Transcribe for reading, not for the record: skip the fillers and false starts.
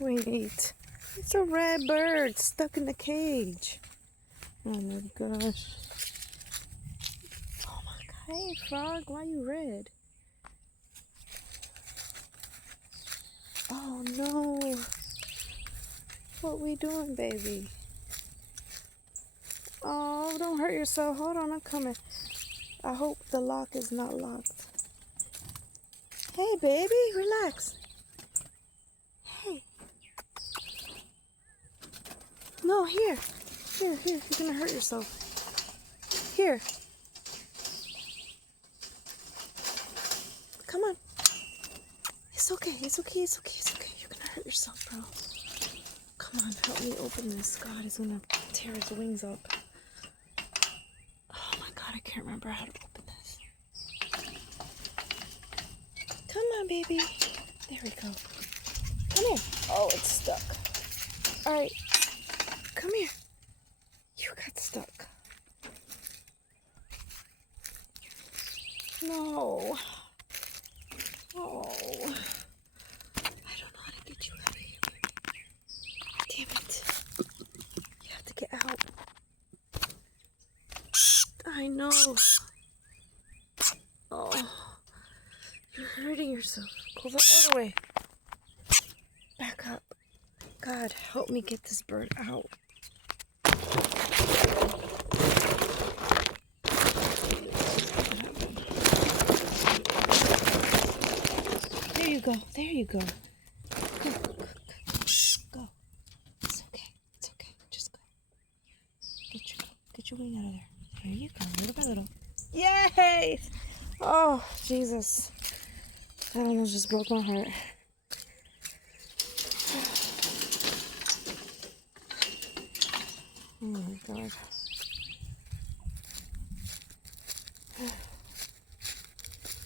Wait. It's a red bird stuck in the cage. Oh my gosh. Oh my god. Hey, frog, why are you red? Oh no. What we doing, baby? Oh, don't hurt yourself. Hold on, I'm coming. I hope the lock is not locked. Hey, baby, relax. Hey. No, here. Here, you're gonna hurt yourself. Here. Come on. It's okay, it's okay, it's okay, it's okay. You're gonna hurt yourself, bro. Come on, help me open this. God is gonna tear his wings up. Oh my god, I can't remember how to open this. Come on, baby. There we go. Come here. Oh, it's stuck. Alright. Come here. You got stuck. No. Oh. I don't know how to get you out of here. Damn it. You have to get out. I know. Oh. You're hurting yourself. Go the other way. Back up. God, help me get this bird out. There you go. There you go. Go. Go. It's okay. It's okay. Just go. Get your wing out of there. There you go. Little by little. Yay! Oh, Jesus. That almost just broke my heart. Oh my God.